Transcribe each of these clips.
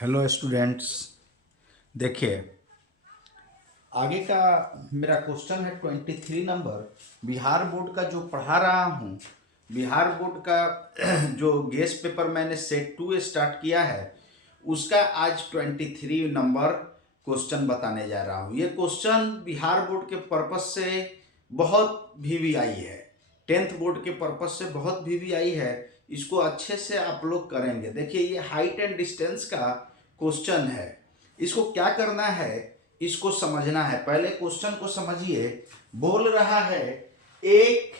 Hello students. देखिए, आगे का मेरा क्वेश्चन है 23 नंबर। बिहार बोर्ड का जो पढ़ा रहा हूँ, बिहार बोर्ड का जो गेस्ट पेपर मैंने सेट 2 स्टार्ट किया है, उसका आज 23 नंबर क्वेश्चन बताने जा रहा हूँ। ये क्वेश्चन बिहार बोर्ड के पर्पस से बहुत वीवीआई है, 10th बोर्ड के पर्पस से बहुत वीवीआई है। इसको अच्छे से आप लोग करेंगे। देखिए, ये हाइट एंड डिस्टेंस का क्वेश्चन है। इसको क्या करना है, इसको समझना है। पहले क्वेश्चन को समझिए। बोल रहा है एक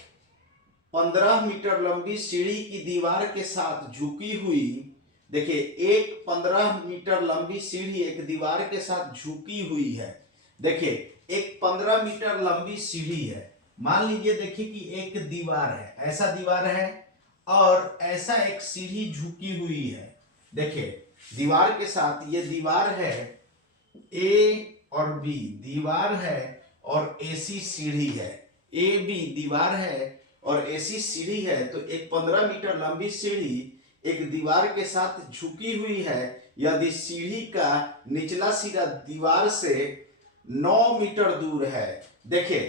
15 मीटर लंबी सीढ़ी की दीवार के साथ झुकी हुई। देखिए, एक 15 मीटर लंबी सीढ़ी एक दीवार के साथ झुकी हुई है। देखिए, एक 15 मीटर लंबी सीढ़ी है। मान लीजिए, देखिए कि एक दीवार है, ऐसा दीवार है और ऐसा एक सीढ़ी झुकी हुई है। देखिए, दीवार के साथ ये दीवार है, ए और बी दीवार है और एसी सीढ़ी है। ए बी दीवार है और एसी सीढ़ी है। तो एक 15 मीटर लंबी सीढ़ी एक दीवार के साथ झुकी हुई है। यदि सीढ़ी का निचला सिरा दीवार से 9 मीटर दूर है। देखिए,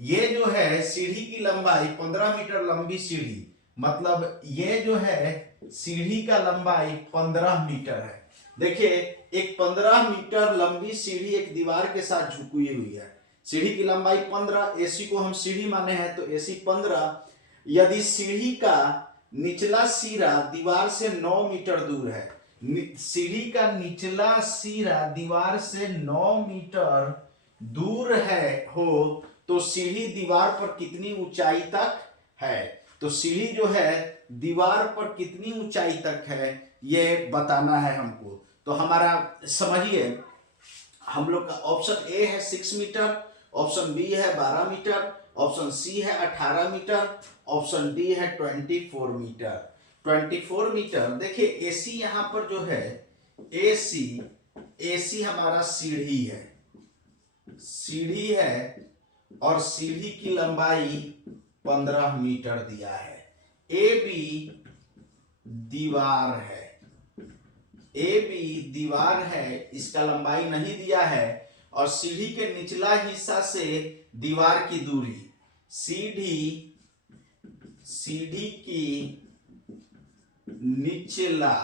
ये जो है सीढ़ी की लंबाई 15 मीटर लंबी सीढ़ी, मतलब ये जो है सीढ़ी का लंबाई 15 मीटर है। देखिए, एक 15 मीटर लंबी सीढ़ी एक दीवार के साथ झुकी हुई है। सीढ़ी की लंबाई 15, एसी को हम सीढ़ी माने हैं तो एसी 15। यदि सीढ़ी का निचला सिरा दीवार से 9 मीटर दूर है, सीढ़ी का निचला सिरा दीवार से 9 मीटर दूर है हो, तो सीढ़ी दीवार पर कितनी ऊंचाई तक है। तो सीढ़ी जो है दीवार पर कितनी ऊंचाई तक है, ये बताना है हमको। तो हमारा समझिए, हम लोग का ऑप्शन ए है 6 मीटर, ऑप्शन बी है 12 मीटर, ऑप्शन सी है 18 मीटर, ऑप्शन डी है 24 मीटर। 24 मीटर। देखिए, एसी यहां पर जो है, एसी एसी हमारा सीढ़ी है, सीढ़ी है और सीढ़ी की लंबाई 15 मीटर दिया है। ए बी दीवार है, ए बी दीवार है, इसका लंबाई नहीं दिया है। और सीढ़ी के निचला हिस्सा से दीवार की दूरी, सीढ़ी की निचला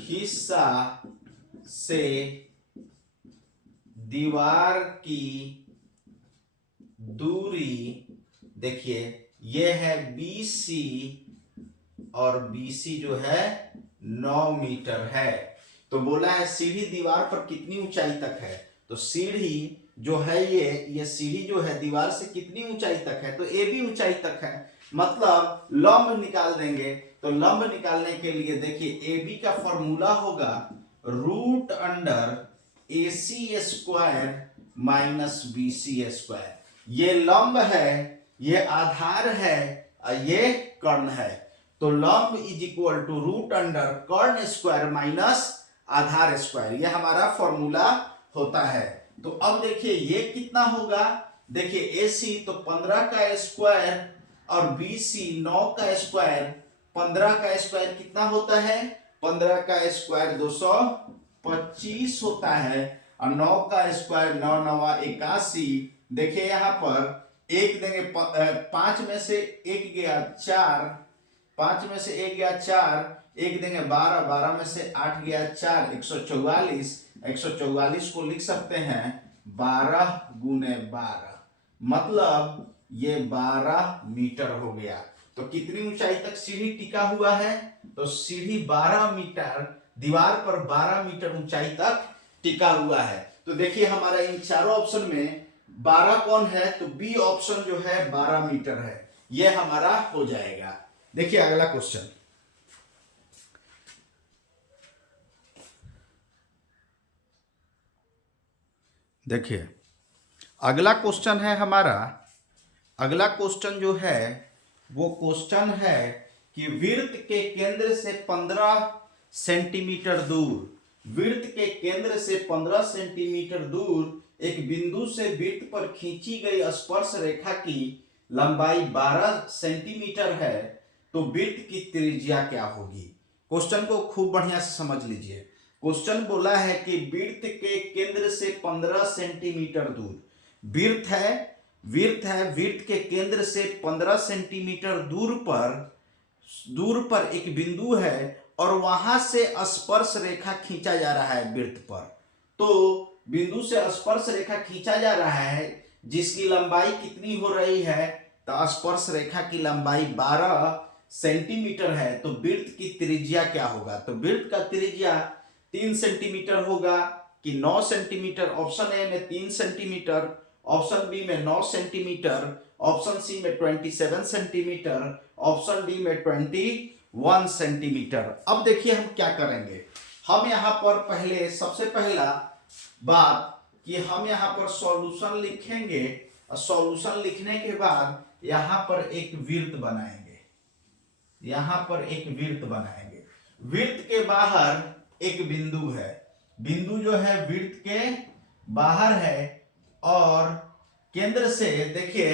हिस्सा से दीवार की दूरी, देखिए यह है बीसी और बीसी जो है 9 मीटर है। तो बोला है सीढ़ी दीवार पर कितनी ऊंचाई तक है। तो सीढ़ी जो है, ये सीढ़ी जो है दीवार से कितनी ऊंचाई तक है, तो ए भी ऊंचाई तक है। मतलब लंब निकाल देंगे। तो लंब निकालने के लिए देखिए, ए बी का फॉर्मूला होगा root under AC square minus BC square. ये लंब है, ये आधार है, ये कर्ण है। तो लंब is equal to root under कर्ण स्क्वायर माइनस आधार स्क्वायर, ये हमारा फॉर्मूला होता है। तो अब देखिए ये कितना होगा। देखिए, AC तो 15 का स्क्वायर और BC 9 का स्क्वायर, 15 का स्क्वायर कितना होता है, 15 का स्क्वायर 225 होता है और 9 का स्क्वायर 9 9 81। देखिए यहाँ पर एक देंगे, 5 में से एक गया 4, 5 में से एक गया 4, एक देंगे 12, 12 में से 8 गया 4, 144। 144 को लिख सकते हैं 12 गुने 12, मतलब ये 12 मीटर हो गया। तो कितनी ऊंचाई तक सीढ़ी टिका हुआ है, तो सीढ़ी 12 मीटर, दीवार पर 12 मीटर ऊंचाई तक टिका हुआ है। तो देखिए, हमारा इन चारों ऑप्शन में 12 कौन है, तो बी ऑप्शन जो है 12 मीटर है, यह हमारा हो जाएगा। देखिए अगला क्वेश्चन। देखिए, अगला क्वेश्चन है हमारा, अगला क्वेश्चन जो है वो क्वेश्चन है कि वृत्त के केंद्र से 15 सेंटीमीटर दूर, वृत्त के केंद्र से 15 सेंटीमीटर दूर एक बिंदु से वृत्त पर खींची गई स्पर्श रेखा की लंबाई 12 सेंटीमीटर है। तो वृत्त की त्रिज्या क्या होगी। क्वेश्चन को खूब बढ़िया से समझ लीजिए। क्वेश्चन बोला है कि वृत्त के केंद्र से 15 सेंटीमीटर दूर, वृत्त के केंद्र से 15 सेंटीमीटर दूर पर एक बिंदु है और वहां से स्पर्श रेखा खींचा जा रहा है वृत्त पर। तो बिंदु से स्पर्श रेखा खींचा जा रहा है जिसकी लंबाई कितनी हो रही है, तो स्पर्श रेखा की लंबाई 12 सेंटीमीटर है। तो वृत्त की त्रिज्या क्या होगा, तो वृत्त का त्रिज्या 3 सेंटीमीटर होगा कि 9 सेंटीमीटर। ऑप्शन ए में 3 सेंटीमीटर, ऑप्शन बी में 9 सेंटीमीटर, ऑप्शन सी में 27 सेंटीमीटर, ऑप्शन डी में 21 सेंटीमीटर। अब देखिए हम क्या करेंगे। हम यहाँ पर सबसे पहला बात कि हम यहाँ पर सॉल्यूशन लिखेंगे और सॉल्यूशन लिखने के बाद यहाँ पर एक वृत्त बनाएंगे, वृत्त के बाहर एक बिंदु है, बिंदु जो है वृत्त के बाहर है और केंद्र से देखिए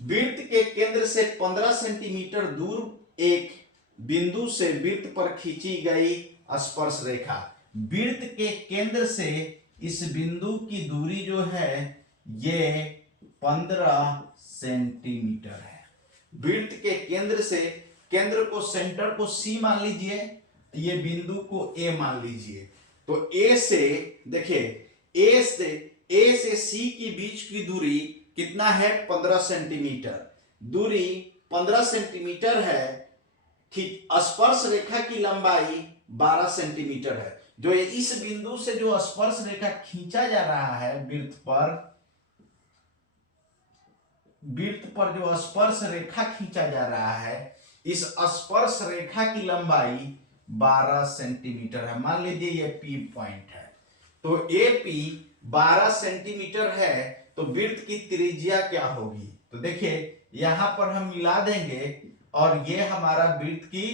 वृत्त के केंद्र से 15 सेंटीमीटर दूर एक बिंदु से वृत्त पर खींची गई स्पर्श रेखा। वृत्त के केंद्र से इस बिंदु की दूरी जो है ये 15 सेंटीमीटर है। वृत्त के केंद्र से, केंद्र को, सेंटर को C मान लीजिए, ये बिंदु को A मान लीजिए। तो A से देखिए A से C के बीच की दूरी कितना है, 15 सेंटीमीटर। दूरी 15 सेंटीमीटर है, स्पर्श रेखा की लंबाई 12 सेंटीमीटर है। जो इस बिंदु से जो स्पर्श रेखा खींचा जा रहा है वृत्त पर जो स्पर्श रेखा खींचा जा रहा है, इस स्पर्श रेखा की लंबाई 12 सेंटीमीटर है। मान लीजिए ये P पॉइंट है, तो AP 12 सेंटीमीटर है, तो वृत्त की त्रिज्या क्या होगी। तो देखिए यहां पर हम मिला देंगे और ये हमारा वृत्त की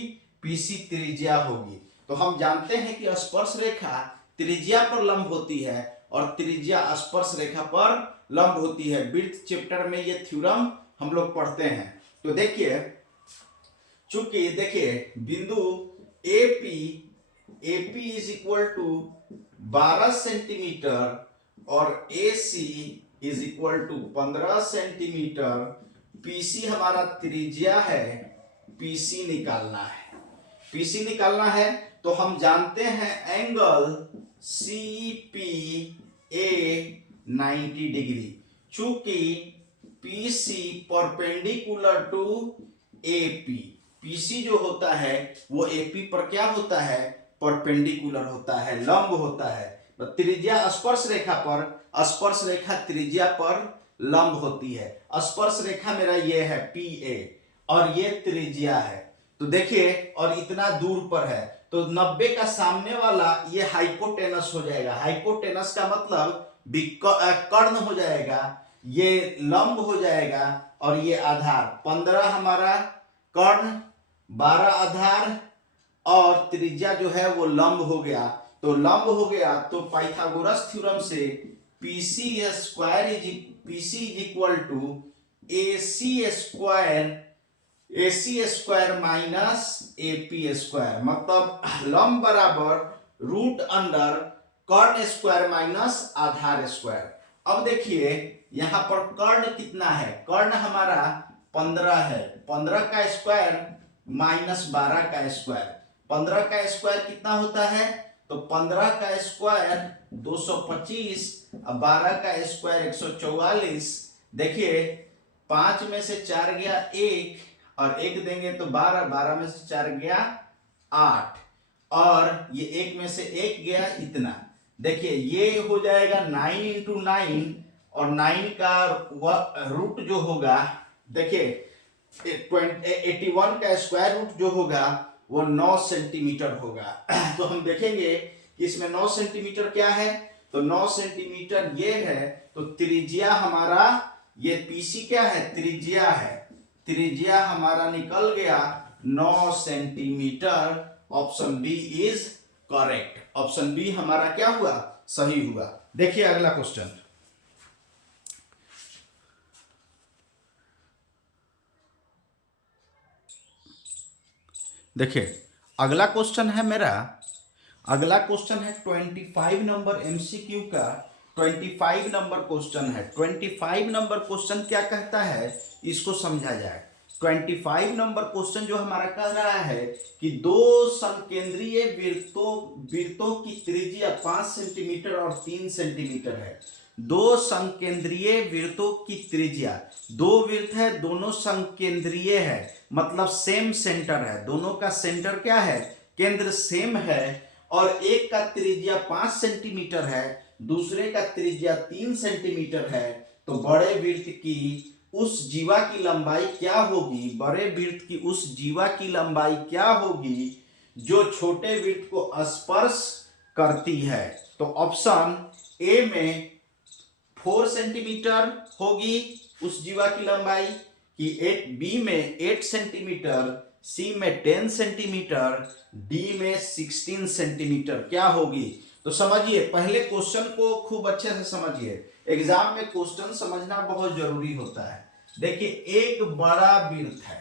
PC त्रिज्या होगी। तो हम जानते हैं कि स्पर्श रेखा त्रिज्या पर लंब होती है और त्रिज्या स्पर्श रेखा पर लंब होती है। वृत्त चैप्टर में ये थ्योरम हम लोग पढ़ते हैं। तो देखिए चूंकि देखिए बिंदु AP is equal to 12 centimetre और AC is equal to 15 centimetre, PC हमारा त्रिज्या है, PC निकालना है। तो हम जानते हैं एंगल CPA 90 डिग्री। चूंकि PC perpendicular to AP, PC जो होता है वो AP पर क्या होता है, परपेंडिकुलर होता है, लंब होता है। तो त्रिज्या स्पर्श रेखा त्रिज्या पर लंब होती है। स्पर्श रेखा मेरा ये है PA और ये त्रिज्या है। तो देखिए और इतना दूर पर है, तो 90 का सामने वाला ये हाइपोटेनस हो जाएगा। हाइपोटेनस का मतलब कर्ण हो जाएगा, ये लंब हो जाएगा और ये आधार। 15 हमारा कर्ण, 12 आधार और त्रिज्या जो है वो लंब हो गया। तो लंब हो गया तो पाइथागोरस थ्योरम से PC is equal to AC square minus AP square, मतलब लंब बराबर रूट अंडर कर्ण स्क्वायर माइनस आधार स्क्वायर। अब देखिए यहां पर कर्ण कितना है, कर्ण हमारा 15 है, 15 का स्क्वायर माइनस 12 का स्क्वायर। 15 का स्क्वायर कितना होता है, तो 15 का स्क्वायर 225 और 12 का स्क्वायर 144। देखिए 5 में से 4 गया 1 और 1 देंगे तो 12, 12 में से 4 गया 8 और ये 1 में से 1 गया इतना। देखिए ये हो जाएगा 9 इंटू 9 और 9 का रूट जो होगा, देखिए 81 का स्क्वायर रूट जो होगा वो 9 सेंटीमीटर होगा। तो हम देखेंगे कि इसमें 9 सेंटीमीटर क्या है, तो 9 सेंटीमीटर ये है। तो त्रिज्या हमारा ये PC क्या है, त्रिज्या है, त्रिज्या हमारा निकल गया 9 centimetre. Option B is correct, option B हमारा क्या हुआ, सही हुआ। देखिए अगला क्वेश्चन, देखिए अगला क्वेश्चन है मेरा, अगला क्वेश्चन है 25 नंबर एमसीक्यू का। 25 नंबर क्वेश्चन है। 25 नंबर क्वेश्चन क्या कहता है, इसको समझा जाए। 25 नंबर क्वेश्चन जो हमारा कह रहा है कि दो समकेंद्रीय वृत्तों की त्रिज्या 5 सेंटीमीटर और 3 सेंटीमीटर है। दो समकेंद्रीय वृत्तों की त्रिज्या, दो वृत्त है, दोनों समकेंद्रीय है, मतलब सेम सेंटर है, दोनों का सेंटर क्या है, केंद्र सेम है, और एक का त्रिज्या 5 सेंटीमीटर है, दूसरे का त्रिज्या 3 सेंटीमीटर है। तो बड़े वृत्त की उस जीवा की लंबाई क्या होगी, बड़े वृत्त की उस जीवा की लंबाई क्या होगी जो छोटे वृत्त को स्पर्श करती है। तो ऑप्शन ए में 4 सेंटीमीटर होगी उस जीवा की लंबाई, कि 8 बी में 8 सेंटीमीटर, सी में 10 सेंटीमीटर, डी में 16 सेंटीमीटर क्या होगी। तो समझिए, पहले क्वेश्चन को खूब अच्छे से समझिए, एग्जाम में क्वेश्चन समझना बहुत जरूरी होता है। देखिए एक बड़ा वृत्त है,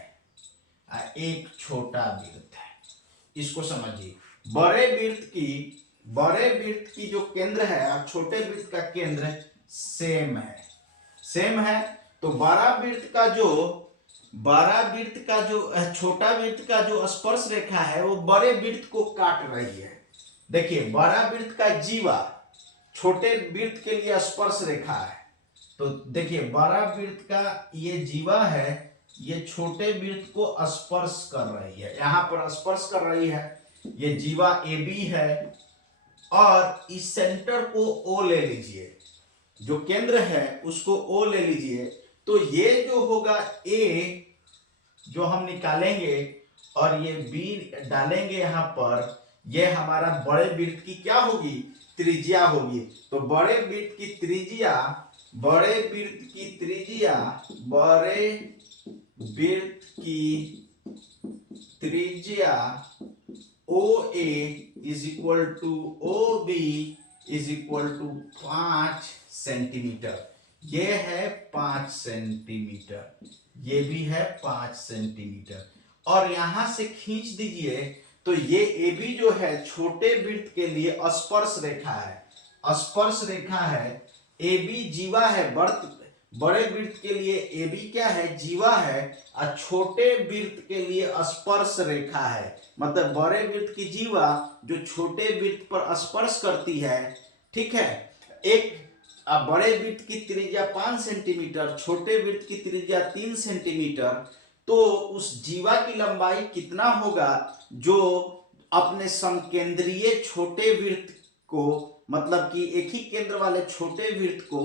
एक छोटा वृत्त है, इसको समझिए। बड़े वृत्त की जो केंद्र है और छोटे वृत्त का केंद्र सेम है। तो बड़ा वृत्त का जो छोटा वृत्त का जो स्पर्श रेखा है वो बड़े वृत्त को काट रही है। देखिए बड़ा वृत्त का जीवा छोटे वृत्त के लिए स्पर्श रेखा है। तो देखिए बड़ा वृत्त का ये जीवा है, ये छोटे वृत्त को स्पर्श कर रही है, यहां पर स्पर्श कर रही है। ये जीवा ए बी है और इस सेंटर को ओ ले लीजिए, जो केंद्र है उसको ओ ले लीजिए। तो ये जो होगा ए जो हम निकालेंगे और ये बी डालेंगे यहां पर, ये हमारा बड़े वृत्त की क्या होगी, त्रिज्या होगी। तो बड़े वृत्त की त्रिज्या O A is equal to O B is equal to 5 centimetre. ये है 5 सेंटीमीटर, ये भी है 5 सेंटीमीटर। और यहां से खींच दीजिए तो ये ए बी जो है छोटे वृत्त के लिए स्पर्श रेखा है। ए बी जीवा है, बड़े वृत्त के लिए ए बी क्या है, जीवा है, और छोटे वृत्त के लिए स्पर्श रेखा है। मतलब बड़े वृत्त की जीवा जो छोटे वृत्त पर स्पर्श करती है, ठीक है। एक बड़े वृत्त की त्रिज्या 5 सेंटीमीटर, छोटे वृत्त की त्रिज्या 3 सेंटीमीटर। तो उस जीवा की लंबाई कितना होगा जो अपने समकेंद्रीय छोटे वृत्त को, मतलब कि एक ही केंद्र वाले छोटे वृत्त को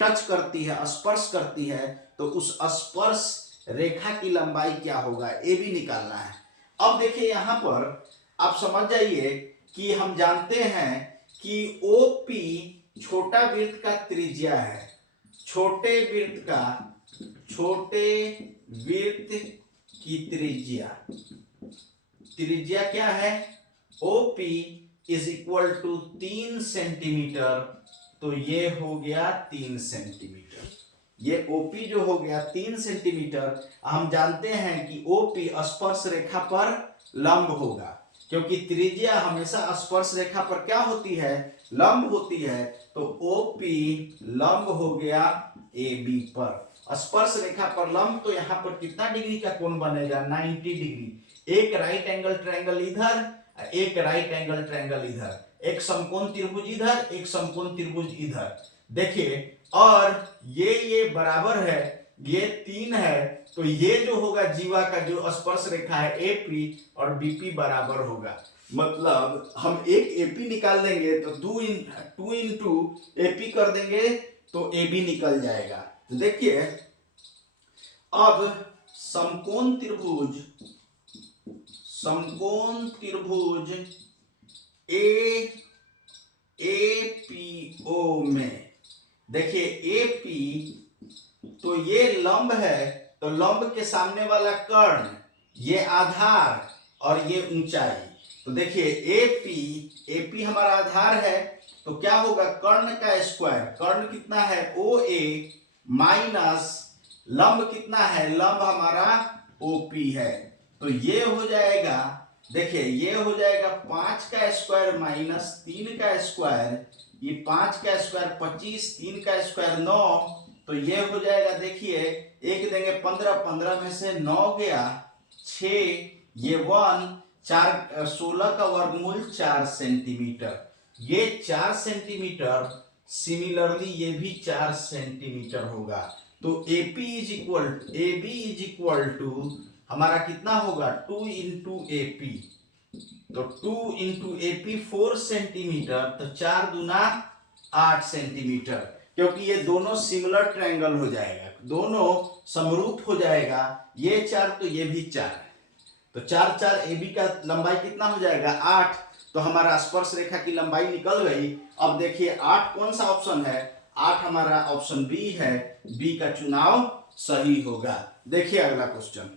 टच करती है, स्पर्श करती है। तो उस स्पर्श रेखा की लंबाई क्या होगा, ए भी निकालना है। अब देखिए यहां पर आप समझ जाइए कि हम जानते हैं कि ओपी छोटा वृत्त का त्रिज्या है, छोटे वृत्त की त्रिज्या क्या है, OP is equal to 3 centimetre. तो ये हो गया 3 सेंटीमीटर, ये ओपी जो हो गया 3 सेंटीमीटर। हम जानते हैं कि ओपी स्पर्श रेखा पर लंब होगा, क्योंकि त्रिज्या हमेशा स्पर्श रेखा पर क्या होती है, लंब होती है। तो ओपी लंब हो गया ए बी पर, स्पर्श रेखा पर लंब। तो यहां पर कितना डिग्री का कोण बनेगा, 90 डिग्री। एक राइट एंगल ट्रायंगल इधर, एक राइट एंगल ट्रायंगल इधर, एक समकोण त्रिभुज इधर, एक समकोण त्रिभुज इधर। देखिए और ये बराबर है, ये 3 है। तो ये जो होगा जीवा का जो स्पर्श रेखा है एपी और बीपी बराबर होगा। मतलब हम एक एपी निकाल देंगे तो 2 इंटू एपी कर देंगे तो ए बी निकल जाएगा। तो देखिए अब समकोण त्रिभुज एपीओ में, देखिए एपी तो ये लंब है, तो लंब के सामने वाला कर्ण, ये आधार और ये ऊंचाई। तो देखिए एपी हमारा आधार है, तो क्या होगा, कर्ण का स्क्वायर, कर्ण कितना है ओ ए, माइनस लंब कितना है, लंब हमारा ओपी है। तो ये हो जाएगा देखिए ये हो जाएगा 5 का स्क्वायर माइनस 3 का स्क्वायर, ये 5 का स्क्वायर 25, 3 का स्क्वायर 9, तो ये हो जाएगा, देखिए एक देंगे 15, 15 में से 9 गया 6, ये 1, 4, 16 का वर्गमूल 4 सेंटीमीटर, ये 4 सेंटीमीटर, सिमिलरली ये भी 4 सेंटीमीटर होगा। तो AP is equal, AB is equal to हमारा कितना होगा 2 इंटू AP, तो 2 इंटू AP 4 सेंटीमीटर, तो 4 दूना 8 सेंटीमीटर, क्योंकि ये दोनों सिमिलर ट्रायंगल हो जाएगा, दोनों समरूप हो जाएगा, ये 4 तो ये भी 4, तो 4 4 AB का लंबाई कितना हो जाएगा 8, तो हमारा स्पर्श रेखा की लंबाई निकल गई। अब देखिए 8 कौन सा ऑप्शन है, 8 हमारा ऑप्शन बी है, बी का चुनाव सही होगा। देखिए अगला क्वेश्चन,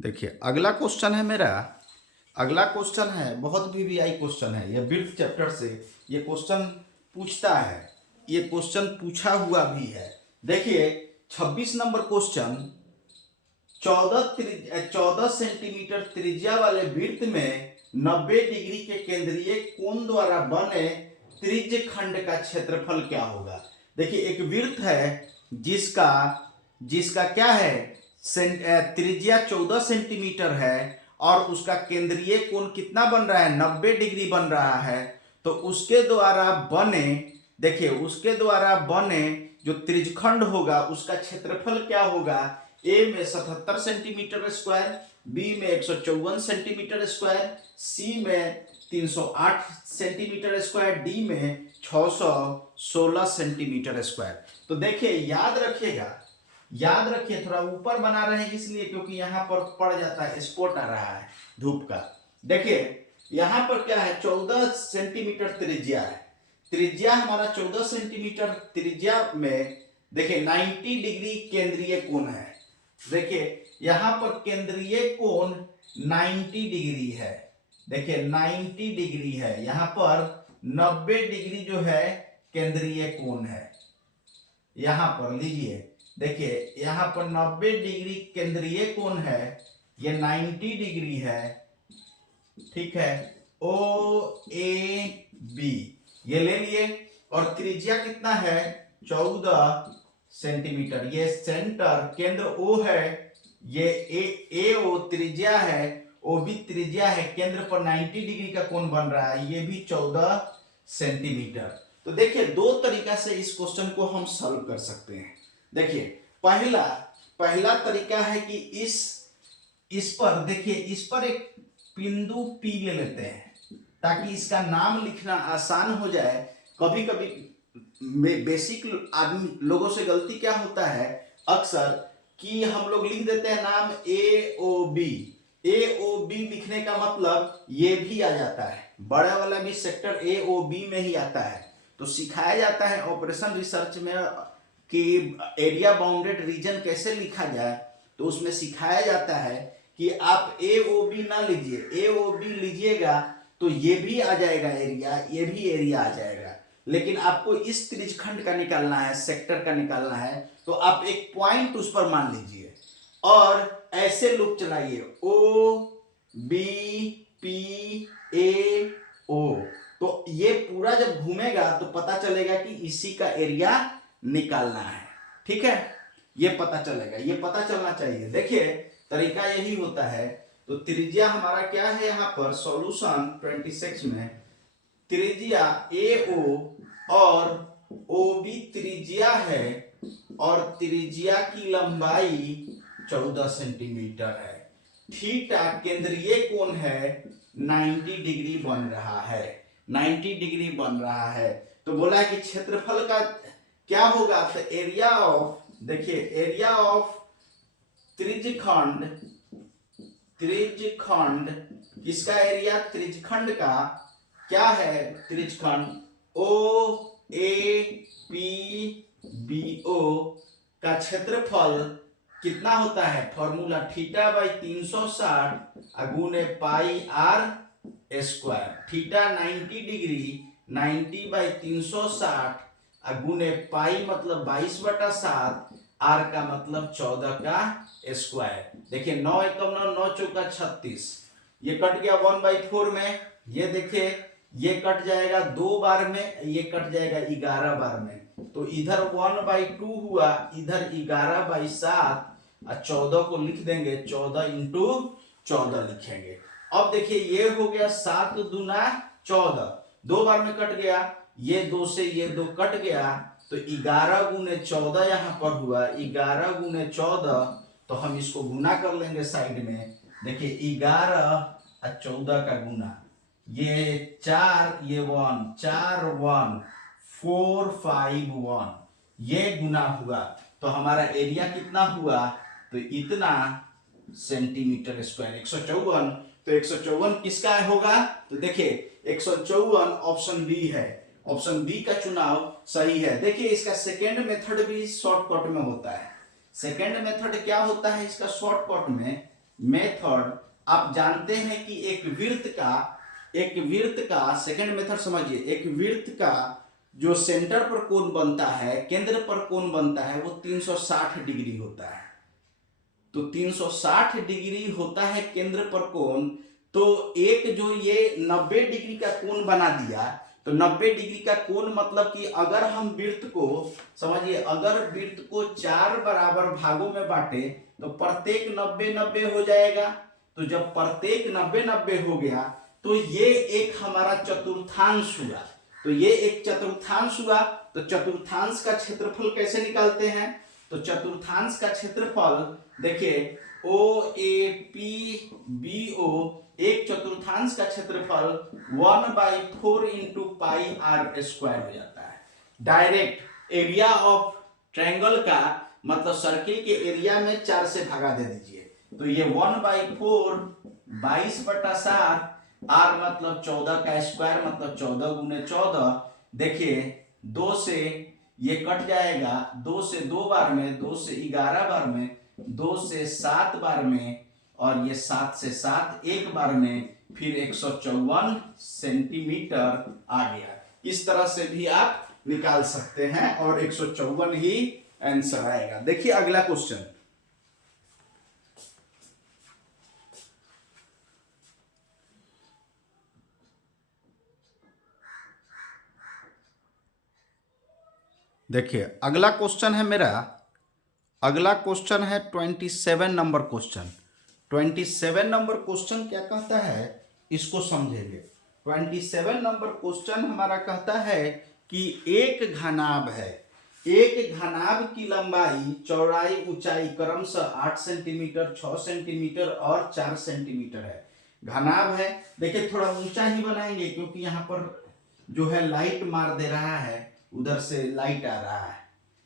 देखिए अगला क्वेश्चन है मेरा, अगला क्वेश्चन है बहुत वीवीआई क्वेश्चन है, यह विर्थ चैप्टर से ये क्वेश्चन पूछता है, ये क्वेश्चन पूछा हुआ भी है। देखिए 26 नंबर क्वेश्चन, 14 सेंटीमीटर त्रिज्या वाले वृत्त में 90 डिग्री के केंद्रीय कोण द्वारा बने त्रिज्य खंड का क्षेत्रफल क्या होगा। देखिए एक वृत्त है जिसका जिसका क्या है, त्रिज्या 14 सेंटीमीटर है और उसका केंद्रीय कोण कितना बन रहा है 90 डिग्री बन रहा है, तो उसके द्वारा बने, देखिए उसके द्वारा बने जो त्रिज्यखंड होगा उसका क्षेत्रफल क्या होगा, ए में 77 सेंटीमीटर स्क्वायर, बी में 154 सेंटीमीटर स्क्वायर, सी में 308 सेंटीमीटर स्क्वायर, डी में 616 सेंटीमीटर स्क्वायर। तो देखिए याद रखिए थोड़ा ऊपर बना रहे हैं इसलिए क्योंकि यहाँ पर पड़ जाता है, स्पॉट आ रहा है धूप का। देखिए यहाँ पर क्या है 14 सेंटीमीटर त्रिज्या है, त्रिज्या हमारा 14 सेंटीमीटर त्रिज्या में देखिए 90 डिग्री केंद्रीय कोण है, देखिए यहाँ पर केंद्रीय कोण 90 डिग्री है, देखिए 90 डिग्री है, यहाँ पर 90 डिग्री जो है केंद्रीय कोण है, यहाँ पर लीजिए देखिए यहाँ पर 90 डिग्री केंद्रीय कोण है, ये 90 डिग्री है, ठीक है, ओ ए बी ये ले लिए, और त्रिज्या कितना है 14 सेंटीमीटर, ये सेंटर केंद्र ओ है, ये ए ओ त्रिज्या है, ओ बी त्रिज्या है, केंद्र पर 90 डिग्री का कोण बन रहा है, ये भी 14 सेंटीमीटर। तो देखिए दो तरीका से इस क्वेश्चन को हम सॉल्व कर सकते हैं। देखिए पहला तरीका है कि इस पर देखिए इस पर एक बिंदु P ले लेते हैं ताकि इसका नाम लिखना आसान हो जाए। कभी कभी बेसिक आदमी लोगों से गलती क्या होता है अक्सर कि हम लोग लिख देते हैं नाम AOB लिखने का मतलब ये भी आ जाता है, बड़ा वाला भी सेक्टर AOB में ही आता है। तो सिखाया जाता है ऑपरेशन रिसर्च में कि एरिया बाउंडेड रीजन कैसे लिखा जाए, तो उसमें सिखाया जाता है कि आप AOB ना लीजिए, AOB लीजिएगा तो ये भी आ जाएगा एरिया, ये भी एरिया आ जाएगा, लेकिन आपको इस त्रिज्यखंड का निकालना है, सेक्टर का निकालना है, तो आप एक पॉइंट उस पर मान लीजिए और ऐसे लूप चलाइए OBPAO, तो ये पूरा जब घूमेगा तो पता चलेगा कि इसी का एरिया निकालना है, ठीक है, ये पता चलेगा, ये पता चलना चाहिए। देखिए तरीका यही होता है। तो त्रिज्या हमारा क्या है यहाँ पर सॉल्यूशन 26 में, त्रिज्या AO और OB त्रिज्या है और त्रिज्या की लंबाई 14 सेंटीमीटर है, थीटा केंद्रीय कोण है 90 डिग्री बन रहा है, 90 डिग्री बन रहा है। तो बोला है कि क्षेत्रफल का क्या होगा, तो एरिया ऑफ, देखिए एरिया ऑफ त्रिज्यखंड किसका एरिया, त्रिज्यखंड का क्या है, त्रिज्यखंड OAPBO का क्षेत्रफल कितना होता है, फॉर्मूला थीटा बाई 360 गुने pi R square, theta 90 degree 90 by 360 गुने पाई मतलब 22/7, आर का मतलब 14 का स्क्वायर। देखिए 9 एकम 9, 9 चौका 36, ये कट गया 1/4 में। ये देखिए ये कट जाएगा 2 बार में, ये कट जाएगा 11 बार में। तो इधर 1/2 हुआ, इधर 11/7 और 14 को लिख देंगे, 14 इंटू 14 लिखेंगे। अब देखिए ये हो गया 7 दूना 14, 2 बार में कट गया, ये 2 से ये 2 कट गया, तो 11 गुने 14 यहाँ पर हुआ, 11 गुने 14। तो हम इसको गुना कर लेंगे साइड में। देखिए 11 और 14 का गुना, ये 4, ये 1, 4 1 4 5 1, ये गुना हुआ। तो हमारा एरिया कितना हुआ, तो इतना सेंटीमीटर स्क्वायर, 154। तो 154 किसका होगा, तो देखिए 154 ऑप्शन बी है। ऑप्शन बी का चुनाव सही है। देखिए इसका सेकेंड मेथड भी शॉर्टकट में होता है। सेकेंड मेथड क्या होता है इसका शॉर्टकट में मेथड, आप जानते हैं कि एक वृत्त का सेकेंड मेथड समझिए, एक वृत्त का जो सेंटर पर कोण बनता है, केंद्र पर कोण बनता है, वो 360 डिग्री होता है। तो 360 डिग्री होता है केंद्र पर कोण। तो एक जो ये 90 डिग्री का कोण बना दिया, तो 90 डिग्री का कोण मतलब कि अगर हम वृत्त को समझिए, अगर वृत्त को 4 बराबर भागों में बांटे तो प्रत्येक 90 90 हो जाएगा। तो जब प्रत्येक 90 90 हो गया तो ये एक हमारा चतुर्थांश हुआ। तो ये एक चतुर्थांश हुआ। तो चतुर्थांश का क्षेत्रफल कैसे निकालते हैं, तो चतुर्थांश का क्षेत्रफल देखिए ओ ए पी बी ओ, एक चतुर्थांश का क्षेत्रफल 1/4 इंटू पाई आर स्क्वायर हो जाता है। डायरेक्ट एरिया ऑफ ट्रायंगल का मतलब सर्किल के एरिया में 4 से भगा दे दीजिए। तो ये 1/4 22/7, आर मतलब 14 का स्क्वायर मतलब 14 गुने 14। देखिए 2 से ये कट जाएगा, 2 से 2 बार में, 2 से 11 बार में, 2 से 7 बार में, और ये 7 से 7 एक बार में, फिर 154 सेंटीमीटर आ गया। इस तरह से भी आप निकाल सकते हैं और 154 ही आंसर आएगा। देखिए अगला क्वेश्चन, देखिए अगला क्वेश्चन है मेरा, अगला क्वेश्चन है 27 नंबर क्वेश्चन। 27 नंबर क्वेश्चन क्या कहता है इसको समझेंगे। 27 नंबर क्वेश्चन हमारा कहता है कि एक घनाभ है, एक घनाभ की लंबाई चौड़ाई ऊंचाई क्रमशः 8 सेंटीमीटर 6 सेंटीमीटर और 4 सेंटीमीटर है। घनाभ है, देखिए थोड़ा ऊंचा ही बनाएंगे क्योंकि यहाँ पर जो है लाइट मार दे रहा है, उधर से लाइट आ रहा है,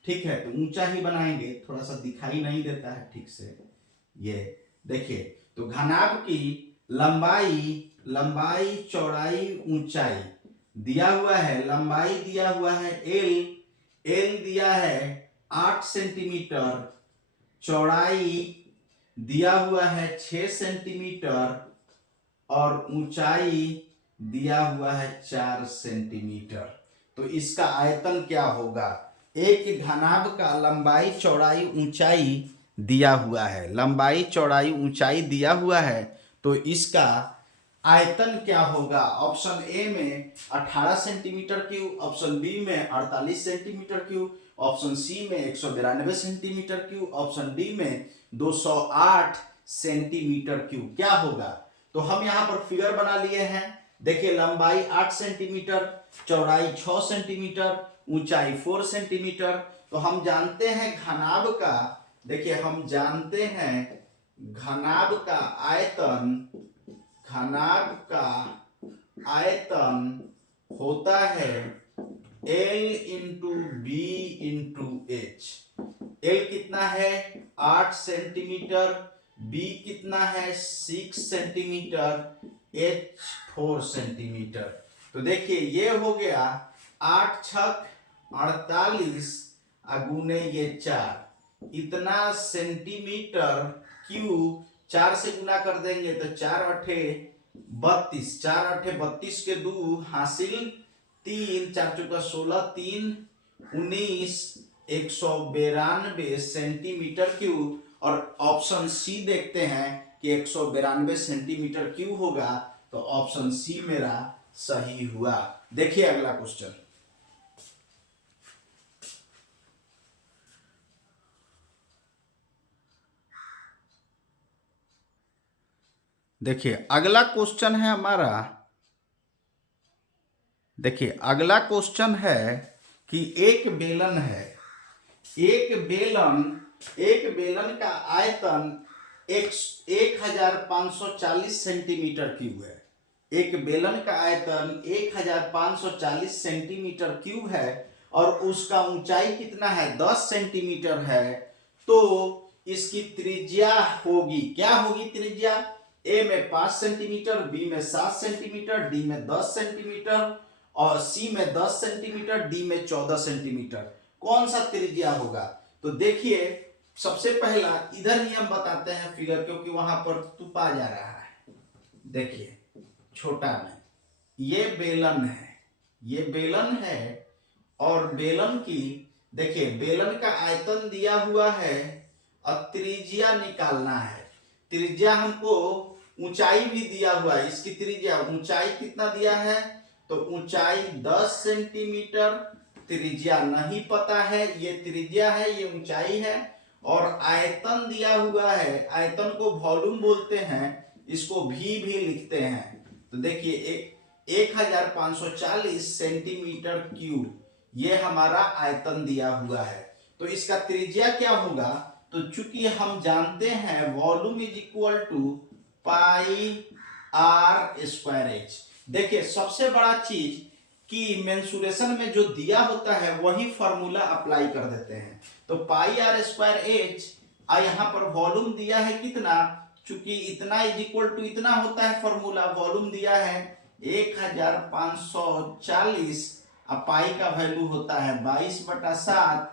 ठीक है, तो ऊंचा ही बनाएंगे, थोड़ा सा दिखाई नहीं देता है ठीक से। ये देखिए तो घनाभ की लंबाई चौड़ाई ऊंचाई दिया हुआ है। लंबाई दिया हुआ है एल दिया है 8 सेंटीमीटर, चौड़ाई दिया हुआ है 6 सेंटीमीटर और ऊंचाई दिया हुआ है 4 सेंटीमीटर। तो इसका आयतन क्या होगा। एक घनाभ का लंबाई चौड़ाई ऊंचाई दिया हुआ है, लंबाई चौड़ाई ऊंचाई दिया हुआ है, तो इसका आयतन क्या होगा। ऑप्शन ए में 18 सेंटीमीटर क्यूब, ऑप्शन बी में 48 सेंटीमीटर क्यूब, ऑप्शन सी में 192 सेंटीमीटर क्यूब, ऑप्शन डी में 208 सेंटीमीटर क्यूब क्या होगा। तो हम यहाँ पर फिगर बना लिए हैं। देखिए लंबाई 8 सेंटीमीटर, चौड़ाई 6 सेंटीमीटर, ऊंचाई 4 सेंटीमीटर। तो हम जानते हैं घनाभ का, देखिए हम जानते हैं घनाभ का आयतन होता है L into B into H. L कितना है 8 सेंटीमीटर, बी कितना है 6 सेंटीमीटर, एच 4 सेंटीमीटर। तो देखिए ये हो गया 8 छक 48 गुने ये 4, इतना सेंटीमीटर क्यूब। 4 से गुना कर देंगे तो 4 अठे 32, 4 अठे 32 के 2 हासिल 3, 4 चौका 16, 3 19 192 सेंटीमीटर क्यूब, और ऑप्शन सी देखते हैं कि 192 सेंटीमीटर क्यूब होगा, तो ऑप्शन सी मेरा सही हुआ। देखिए अगला क्वेश्चन, देखिए अगला क्वेश्चन है हमारा, देखिए अगला क्वेश्चन है कि एक बेलन है, एक बेलन का आयतन 1540 सेंटीमीटर क्यूब है। एक बेलन का आयतन 1540 सेंटीमीटर क्यूब है और उसका ऊंचाई कितना है, 10 सेंटीमीटर है। तो इसकी त्रिज्या होगी, क्या होगी त्रिज्या, ए में 5 सेंटीमीटर, बी में 7 सेंटीमीटर, डी में 10 सेंटीमीटर और सी में 10 सेंटीमीटर, डी में 14 सेंटीमीटर। कौन सा त्रिज्या होगा? तो देखिए सबसे पहला इधर ही हम बताते हैं फिगर, क्योंकि वहां पर तुपा जा रहा है। देखिए छोटा में ये बेलन है, ये बेलन है और बेलन की, देखिए बेलन का आयतन दिया हुआ है और त्रिज्या निकालना है। त्रिज्या हमको, ऊंचाई भी दिया हुआ है, इसकी त्रिज्या ऊंचाई कितना दिया है, तो ऊंचाई 10 सेंटीमीटर, त्रिज्या नहीं पता है, ये त्रिज्या है ये ऊंचाई है, और आयतन दिया हुआ है, आयतन को वॉल्यूम बोलते हैं, इसको भी लिखते हैं। तो देखिए 1540 सेंटीमीटर क्यूब ये हमारा आयतन दिया हुआ है। तो इसका त्रिज्या क्या होगा, तो चूंकि हम जानते हैं volume is equal to pi R square H. देखिए सबसे बड़ा चीज कि मेंसुरेशन में जो दिया होता है वही फॉर्मूला अप्लाई कर देते हैं। तो पाई आर स्क्वायर एच, यहाँ पर वॉल्यूम दिया है कितना, चूंकि इतना इज इक्वल टू इतना होता है फॉर्मूला, वॉल्यूम दिया है 1540, अब पाई का वैल्यू होता है 22/7,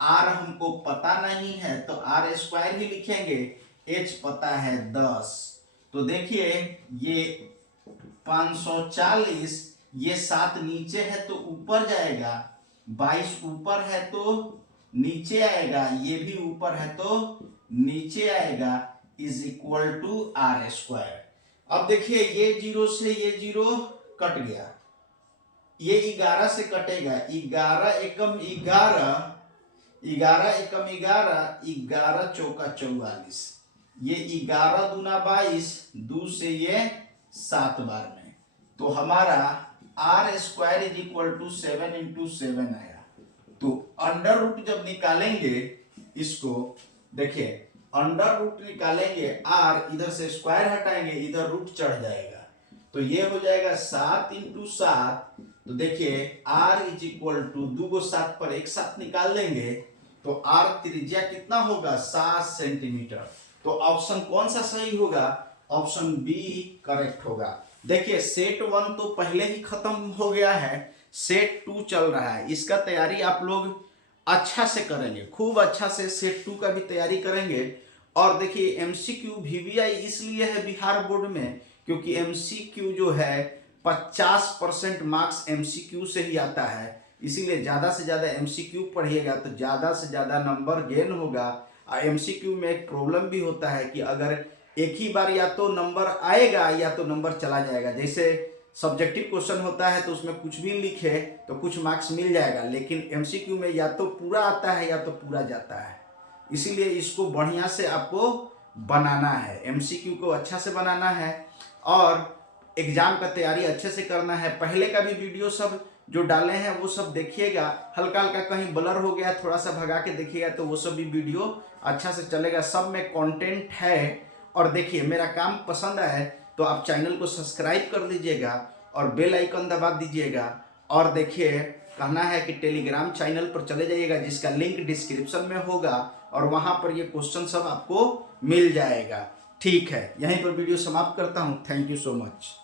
आर हमको पता नहीं है तो आर स्क्वायर ही लिखेंगे, एच पता है 10। तो देखिए ये 540, ये 7 नीचे है तो ऊपर जाएगा, 22 ऊपर है तो नीचे आएगा, ये भी ऊपर है तो नीचे आएगा, is equal to R square. अब देखिए ये 0 से ये 0 कट गया, ये 11 से कटेगा, 11 एकम 11, 11 एकम 11, 11 चौका 44, ये 11 दूना 22, 2 से ये 7 बार में, तो हमारा R square is equal to 7 into 7 आया। तो अंडर रूट जब निकालेंगे इसको, देखिए अंडर रूट निकालेंगे, आर इधर से स्क्वायर हटाएंगे, इधर रूट चढ़ जाएगा, तो ये हो जाएगा 7 इंटू 7। तो देखिए आर इज इक्वल टू 2 को 7 पर एक साथ निकाल देंगे तो आर त्रिज्या कितना होगा, 7 सेंटीमीटर। तो ऑप्शन कौन सा सही होगा, ऑप्शन बी करेक्ट होगा। देखिए सेट 1 तो पहले ही खत्म हो गया है, सेट 2 चल रहा है, इसका तैयारी आप लोग अच्छा से करेंगे, खूब अच्छा से सेट 2 का भी तैयारी करेंगे। और देखिए एमसीक्यू वीवीआई इसलिए है बिहार बोर्ड में क्योंकि एमसीक्यू जो है 50% मार्क्स एमसीक्यू से ही आता है, इसीलिए ज़्यादा से ज़्यादा एमसीक्यू पढ़िएगा तो ज़्यादा से ज़्यादा नंबर गेन होगा। और एमसीक्यू में एक प्रॉब्लम भी होता है कि अगर एक ही बार या तो नंबर आएगा या तो नंबर चला जाएगा, जैसे सब्जेक्टिव क्वेश्चन होता है तो उसमें कुछ भी लिखे तो कुछ मार्क्स मिल जाएगा, लेकिन एमसीक्यू में या तो पूरा आता है या तो पूरा जाता है, इसीलिए इसको बढ़िया से आपको बनाना है, एमसीक्यू को अच्छा से बनाना है और एग्जाम का तैयारी अच्छे से करना है। पहले का भी वीडियो सब जो डाले हैं वो सब देखिएगा, हल्का हल्का कहीं ब्लर हो गया थोड़ा सा भगा के देखिएगा तो वो सब भी वीडियो अच्छा से चलेगा, सब में कंटेंट है। और देखिए मेरा काम पसंद आए तो आप चैनल को सब्सक्राइब कर लीजिएगा और बेल आइकन दबा दीजिएगा। और देखिए कहना है कि टेलीग्राम चैनल पर चले जाइएगा जिसका लिंक डिस्क्रिप्शन में होगा और वहाँ पर ये क्वेश्चन सब आपको मिल जाएगा। ठीक है, यहीं पर वीडियो समाप्त करता हूँ। Thank you so much.